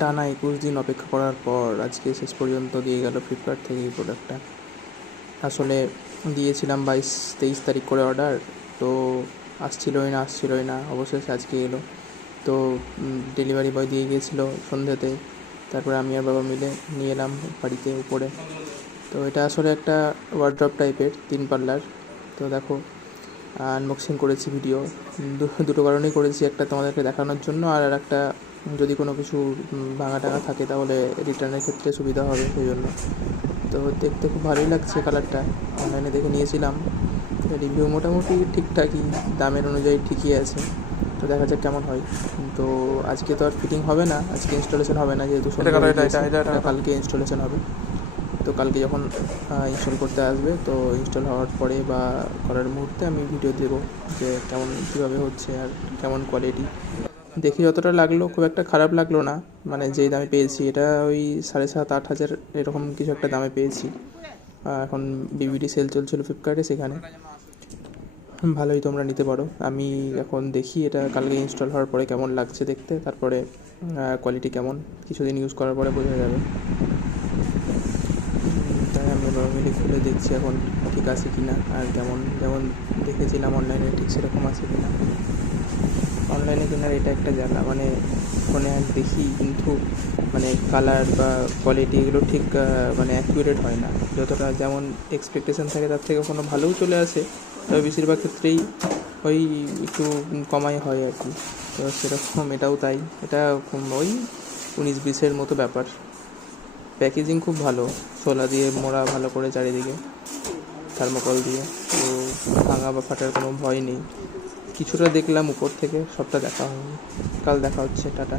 টানা 21 দিন অপেক্ষা করার পর আজকে শেষ পর্যন্ত দিয়ে গেল ফ্লিপকার্ট থেকে এই প্রোডাক্টটা। আসলে দিয়েছিলাম 22-23 তারিখ করে অর্ডার, তো আসছিলই না, অবশেষে আজকে এলো। তো ডেলিভারি বয় দিয়ে গিয়েছিলো সন্ধ্যেতে, তারপরে আমি আর বাবা মিলে নিয়ে এলাম বাড়িতে উপরে। তো এটা আসলে একটা ওয়ার্ড্রপ টাইপের 3 পাল্লার। তো দেখো, আনবক্সিং করেছি ভিডিও, দুটো কারণেই করেছি, একটা তোমাদেরকে দেখানোর জন্য, আর একটা যদি কোনো কিছু ভাঙা টাঙা থাকে তাহলে রিটার্নের ক্ষেত্রে সুবিধা হবে সেই জন্য। তো দেখতে খুব ভালোই লাগছে কালারটা, অনলাইনে দেখে নিয়েছিলাম, রিভিউ মোটামুটি ঠিকঠাকই, দামের অনুযায়ী ঠিকই আছে। তো দেখা যাক কেমন হয়। তো আজকে তো আর ফিটিং হবে না, আজকে ইনস্টলেশন হবে না, যেহেতু কালকে ইনস্টলেশন হবে। তো কালকে যখন ইনস্টল করতে আসবে, তো ইনস্টল হওয়ার পরে বা করার মুহূর্তে আমি ভিডিও দেবো যে কেমন কীভাবে হচ্ছে আর কেমন কোয়ালিটি। দেখে যতটা লাগলো খুব একটা খারাপ লাগলো না, মানে যেই দামে পেয়েছি, এটা ওই 7,500-8 হাজার এরকম কিছু একটা দামে পেয়েছি। এখন বিবিডি সেল চলছিল ফ্লিপকার্টে, সেখানে ভালোই তোমরা নিতে পারো। আমি এখন দেখি এটা কালকে ইনস্টল হওয়ার পরে কেমন লাগছে দেখতে, তারপরে কোয়ালিটি কেমন কিছুদিন ইউজ করার পরে বোঝা যাবে। তাই আমি বাবা মিলে খুলে দেখছি এখন ঠিক আছে কি না, আর যেমন দেখেছিলাম অনলাইনে ঠিক সেরকম আছে কি না। অনলাইনে কেনার এটা একটা জ্বালা, মানে ফোনে আর দেখি কিন্তু মানে কালার বা কোয়ালিটি এগুলো ঠিক মানে অ্যাকুরেট হয় না, যতটা যেমন এক্সপেকটেশন থাকে তার থেকে কোনো ভালোও চলে আসে, তবে বেশিরভাগ ক্ষেত্রেই ওই একটু কমাই হয় আর কি। তো সেরকম এটাও তাই, এটা ওই 19-20-এর মতো ব্যাপার। প্যাকেজিং খুব ভালো, ছোলা দিয়ে মোড়া ভালো করে চারিদিকে, থার্মোকল দিয়ে, তো ভাঙা বা ফাটার কোনো ভয় নেই। কিছুটা দেখলাম উপর থেকে, সবটা দেখা হয়নি। কাল দেখা হচ্ছে, টাটা।